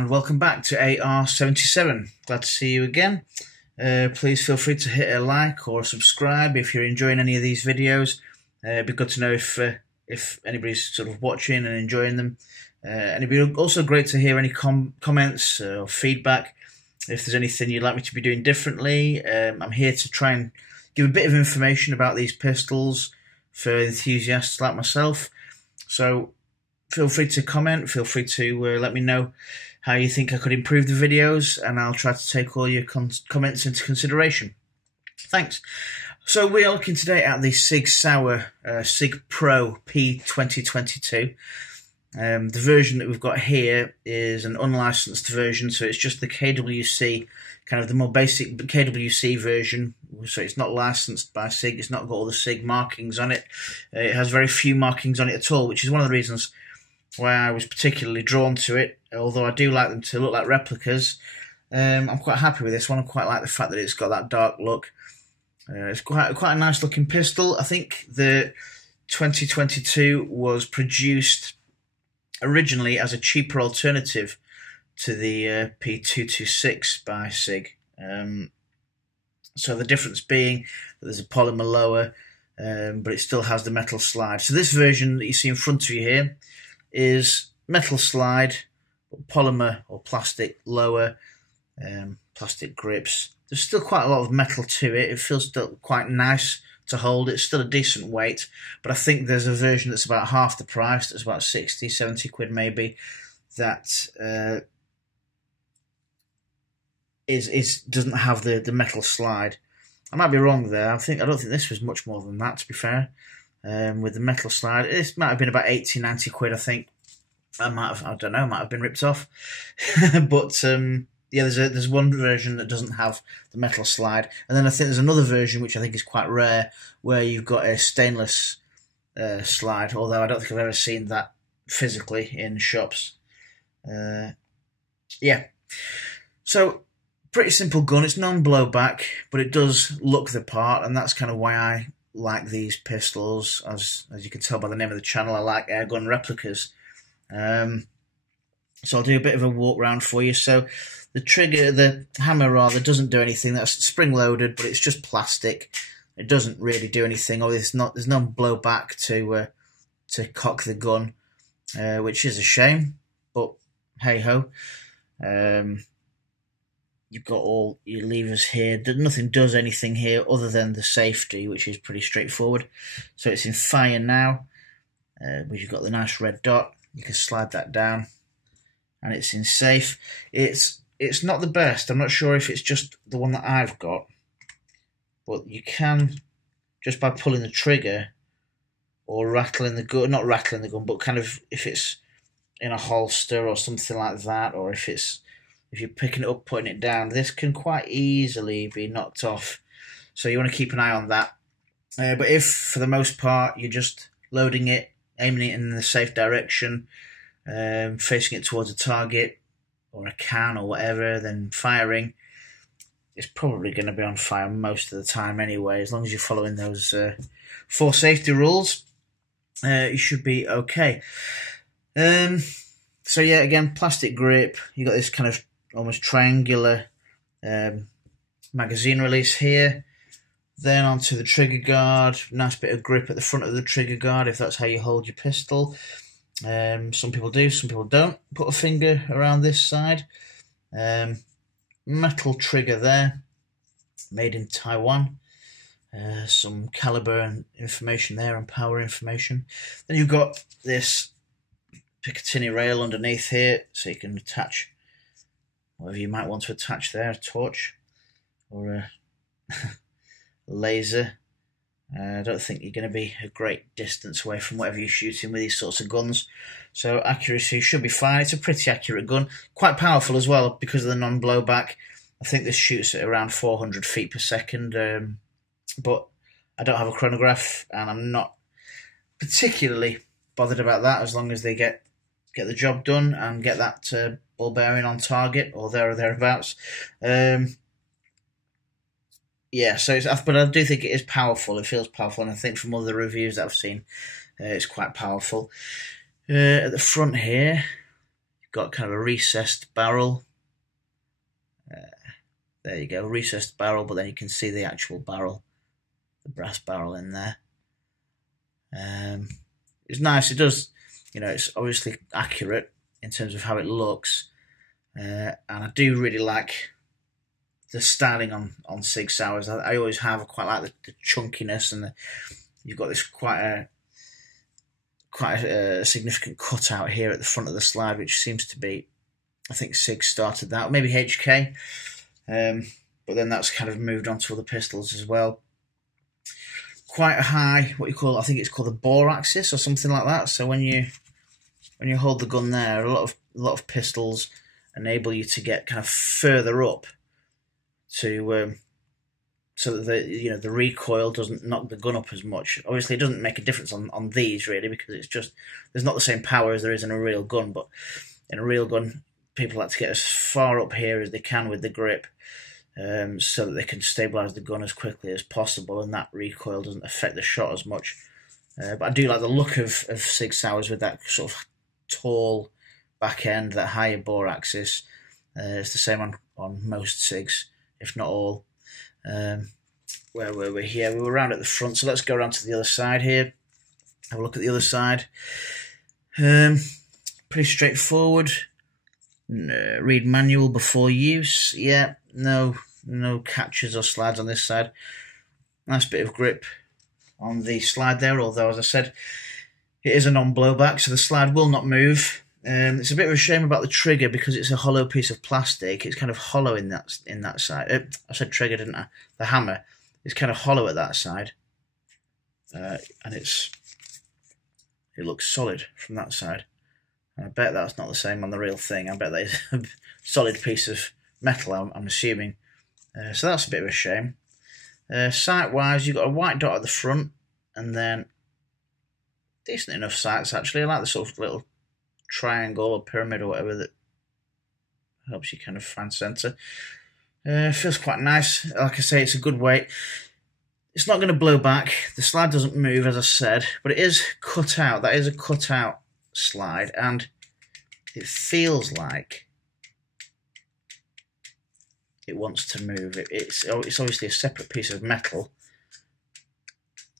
and welcome back to AR77. Glad to see you again. Please feel free to hit a like or subscribe if you're enjoying any of these videos. It'd be good to know if anybody's sort of watching and enjoying them. And it'd be also great to hear any comments or feedback. If there's anything you'd like me to be doing differently, I'm here to try and give a bit of information about these pistols for enthusiasts like myself. So feel free to comment, feel free to let me know how you think I could improve the videos, and I'll try to take all your comments into consideration. Thanks. So we are looking today at the Sig Sauer Sig Pro P2022. The version that we've got here is an unlicensed version, so it's just the KWC, kind of the more basic KWC version. So it's not licensed by Sig, it's not got all the Sig markings on it. It has very few markings on it at all, which is one of the reasons why I was particularly drawn to it. Although I do like them to look like replicas, I'm quite happy with this one. I quite like the fact that it's got that dark look. It's quite a nice looking pistol. I think the 2022 was produced originally as a cheaper alternative to the P226 by Sig. So the difference being that there's a polymer lower, but it still has the metal slide. So this version that you see in front of you here is metal slide, polymer or plastic lower, plastic grips. There's still quite a lot of metal to it. It feels still quite nice to hold. It's still a decent weight, but I think there's a version that's about half the price, that's about 60, 70 quid maybe, that doesn't have the metal slide. I might be wrong there. I don't think this was much more than that, to be fair. With the metal slide, this might have been about 80, 90 quid, I think. I don't know, might have been ripped off. But yeah, there's one version that doesn't have the metal slide, and then I think there's another version which I think is quite rare, where you've got a stainless slide. Although I don't think I've ever seen that physically in shops. Yeah, so pretty simple gun. It's non-blowback, but it does look the part, and that's kind of why I like these pistols. As you can tell by the name of the channel, I like airgun replicas. So I'll do a bit of a walk round for you. So the hammer rather, doesn't do anything. That's spring loaded, but it's just plastic. It doesn't really do anything. Or there's no blowback to cock the gun, which is a shame. But hey ho. You've got all your levers here. Nothing does anything here other than the safety, which is pretty straightforward. So it's in fire now. You've got the nice red dot. You can slide that down, and it's in safe. It's not the best. I'm not sure if it's just the one that I've got, but you can, just by pulling the trigger or rattling the gun, not rattling the gun, but kind of if it's in a holster or something like that, or if you're picking it up, putting it down, this can quite easily be knocked off. So you want to keep an eye on that. But if, for the most part, you're just loading it, aiming it in the safe direction, facing it towards a target or a can or whatever, then firing, it's probably going to be on fire most of the time anyway. As long as you're following those 4 safety rules, you should be okay. So yeah, again, plastic grip. You got this kind of almost triangular magazine release here. Then onto the trigger guard. Nice bit of grip at the front of the trigger guard if that's how you hold your pistol. Some people do, some people don't. Put a finger around this side. Metal trigger there, made in Taiwan. Some caliber and information there, and power information. Then you've got this Picatinny rail underneath here, so you can attach whatever you might want to attach there, a torch or a laser. I don't think you're going to be a great distance away from whatever you're shooting with these sorts of guns, so accuracy should be fine. It's a pretty accurate gun, quite powerful as well because of the non-blowback. I think this shoots at around 400 feet per second, but I don't have a chronograph, and I'm not particularly bothered about that as long as they get the job done and get that ball bearing on target or there or thereabouts. Yeah, but I do think it is powerful. It feels powerful, and I think from all the reviews that I've seen, it's quite powerful. At the front here, got kind of a recessed barrel. There you go, recessed barrel, but then you can see the actual barrel, the brass barrel in there. It's nice. It does, you know, it's obviously accurate in terms of how it looks, and I do really like the styling on Sig Sauers. I always have quite like the chunkiness, and you've got this quite a significant cutout here at the front of the slide, which seems to be, I think Sig started that, or maybe HK. But then that's kind of moved on to other pistols as well. Quite a high, what you call, I think it's called the bore axis or something like that. So when you hold the gun there, a lot of pistols enable you to get kind of further up to so that the recoil doesn't knock the gun up as much. Obviously, it doesn't make a difference on these really, because it's just, there's not the same power as there is in a real gun. But in a real gun, people like to get as far up here as they can with the grip, so that they can stabilise the gun as quickly as possible, and that recoil doesn't affect the shot as much. But I do like the look of Sig Sauers with that sort of tall back end, that higher bore axis. It's the same on most Sigs, if not all. Where were we here? We were around at the front, so let's go around to the other side here. Have a look at the other side. Pretty straightforward. Read manual before use. Yeah, no catches or slides on this side. Nice bit of grip on the slide there, although, as I said, it is a non-blowback, so the slide will not move. It's a bit of a shame about the trigger, because it's a hollow piece of plastic. It's kind of hollow in that side. I said trigger, didn't I? The hammer is kind of hollow at that side, and it looks solid from that side. And I bet that's not the same on the real thing. I bet that is a solid piece of metal, I'm assuming. So that's a bit of a shame. Sight-wise, you've got a white dot at the front, and then decent enough sights, actually. I like the sort of little triangle or pyramid or whatever that helps you kind of find centre. Feels quite nice. Like I say, it's a good weight. It's not going to blow back. The slide doesn't move, as I said, but it is cut out. That is a cut out slide, and it feels like it wants to move. It's obviously a separate piece of metal,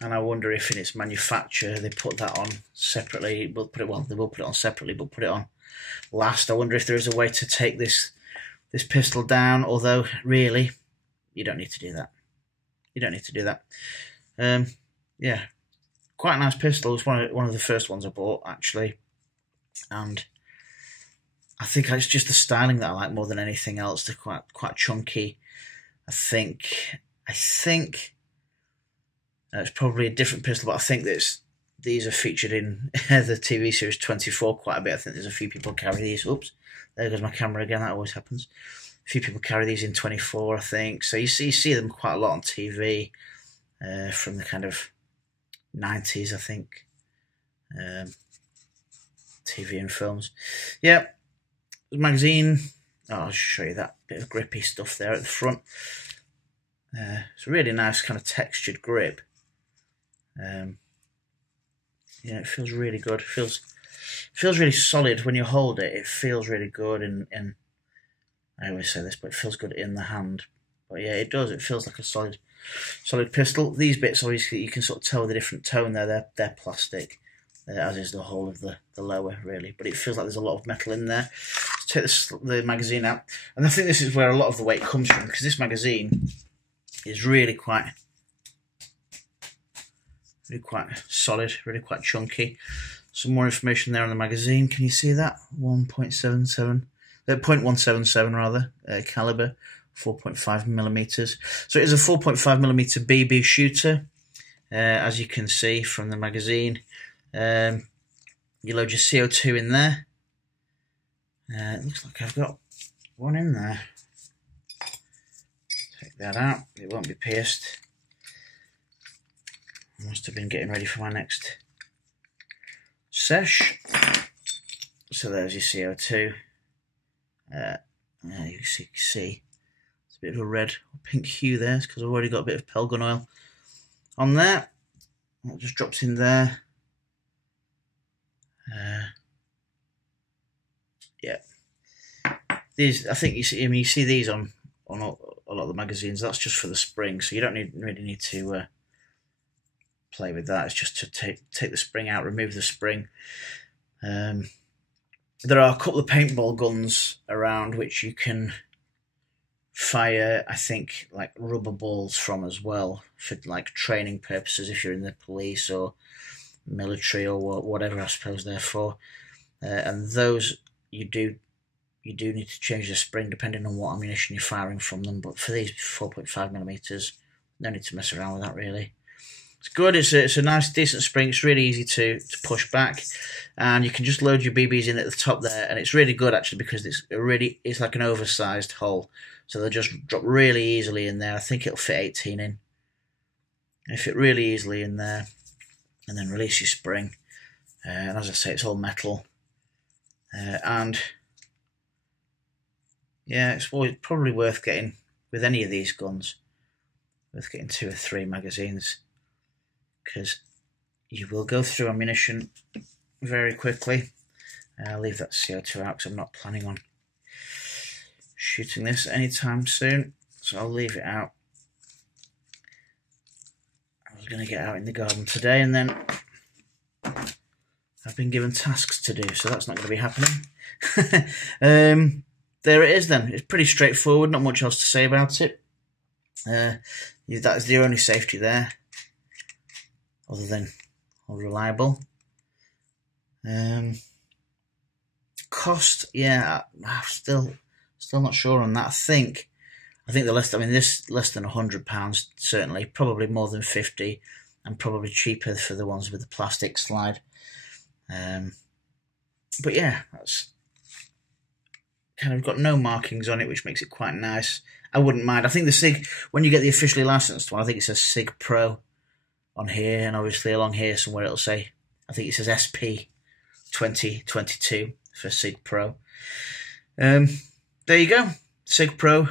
and I wonder if in its manufacture they put that on separately. They will put it on separately, but put it on last. I wonder if there is a way to take this pistol down, although really you don't need to do that. You don't need to do that. Yeah, quite a nice pistol. It's one of the first ones I bought, actually, and I think it's just the styling that I like more than anything else. They're quite chunky. I think it's probably a different pistol, but I think these are featured in the TV series 24 quite a bit. I think there's a few people carry these. Oops, there goes my camera again. That always happens. A few people carry these in 24, I think. So you see them quite a lot on TV from the kind of 90s, I think. TV and films. Yeah, magazine. I'll just show you that bit of grippy stuff there at the front. It's a really nice kind of textured grip. Yeah, it feels really good. It feels really solid when you hold it. It feels really good, and I always say this, but it feels good in the hand. But yeah, it does. It feels like a solid pistol. These bits, obviously, you can sort of tell the different tone there. They're plastic, as is the whole of the lower, really. But it feels like there's a lot of metal in there. Let's take the magazine out, and I think this is where a lot of the weight comes from, because this magazine is really quite solid, really quite chunky. Some more information there on the magazine. Can you see that? 0.177 rather, caliber, 4.5mm. So it is a 4.5mm BB shooter, as you can see from the magazine. You load your CO2 in there. It looks like I've got one in there. Take that out. It won't be pierced. I must have been getting ready for my next sesh. So there's your CO2. You can see it's a bit of a red or pink hue there. It's because I've already got a bit of Pelgun oil on there. It just drops in there. yeah. These, I think you see. I mean, you see these on a lot of the magazines. That's just for the spring, so you don't really need to play with that. It's just to take the spring out, remove the spring. There are a couple of paintball guns around which you can fire, I think, like rubber balls from as well, for like training purposes if you're in the police or military or whatever I suppose they're for. And those you do need to change the spring depending on what ammunition you're firing from them. But for these 4.5mm, no need to mess around with that really. It's good. It's a nice, decent spring. It's really easy to push back, and you can just load your BBs in at the top there. And it's really good actually because it's like an oversized hole, so they'll just drop really easily in there. I think it'll fit 18 in. They fit really easily in there, and then release your spring. And as I say, it's all metal, and yeah, it's probably worth getting with any of these guns. Worth getting 2 or 3 magazines, because you will go through ammunition very quickly. I'll leave that CO2 out because I'm not planning on shooting this anytime soon, so I'll leave it out. I was going to get out in the garden today, and then I've been given tasks to do, so that's not going to be happening. There it is then. It's pretty straightforward, not much else to say about it. That is the only safety there, other than reliable. Cost, yeah, I'm still not sure on that. I think the less, I mean, this less than £100 certainly, probably more than 50, and probably cheaper for the ones with the plastic slide. But yeah, that's kind of got no markings on it, which makes it quite nice. I wouldn't mind. I think the Sig, when you get the officially licensed one, I think it says Sig Pro on here, and obviously along here somewhere it'll say, I think it says SP2022 for Sig Pro. There you go. Sig Pro,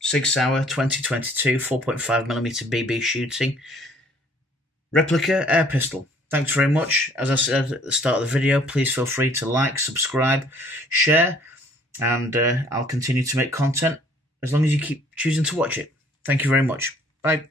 Sig Sauer 2022 4.5mm BB shooting replica air pistol. Thanks very much. As I said at the start of the video, please feel free to like, subscribe, share, and I'll continue to make content as long as you keep choosing to watch it. Thank you very much. Bye.